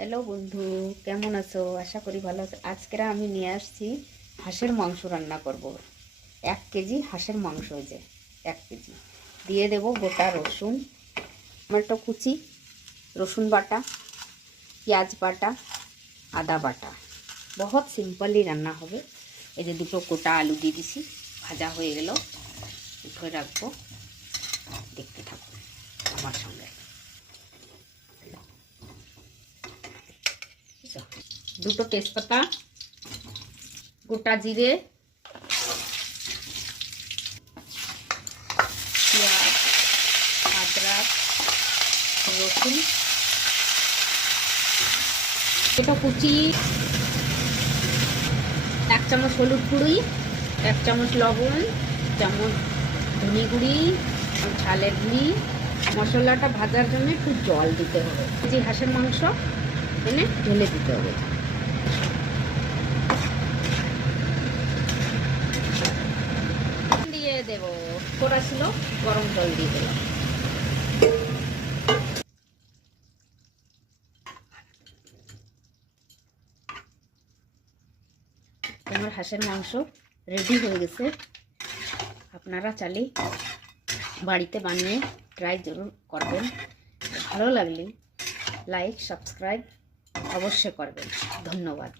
Hello বন্ধু, কেমন আছো? আশা করি ভালো আছো। আজকে আমি নিয়ে আসছি হাঁসের মাংস রান্না করব। 1 কেজি হাঁসের মাংস হয়েছে। 1 কেজি দিয়ে দেব গোটা রসুন, টমেটো কুচি, রসুন বাটা, পেঁয়াজ বাটা, আদা বাটা। বহুত সিম্পলি রান্না হবে। এই যে দুটো গোটা আলু দিয়ে দিছি, ভাজা হয়ে গেল, উঠে রাখবো। দেখতে থাকুন আমার সঙ্গে। দুটো তেজপাতা, গোটা জিরে, পেঁয়াজ, আদরক, রসুন, এটা কুচি, 1 চামচ হলুদ গুঁড়ি, 1 চামচ লবণ, চামচ ধনে গুঁড়ি, ঝালের গুঁড়ি। মশলাটা ভাজার জন্য একটু জল দিতে হবে। এই যে হাঁসের মাংস এনে ঢেলে দিতে হবে। দিয়ে দেব কড়া ছিল, গরম জল দিয়ে দেব। আমার হাঁসের মাংস রেডি হয়ে গেছে। আপনারা চাইলে বাড়িতে বানিয়ে ট্রাই জরুর করবেন। ভালো লাগলে লাইক সাবস্ক্রাইব অবশ্যই করবেন। ধন্যবাদ।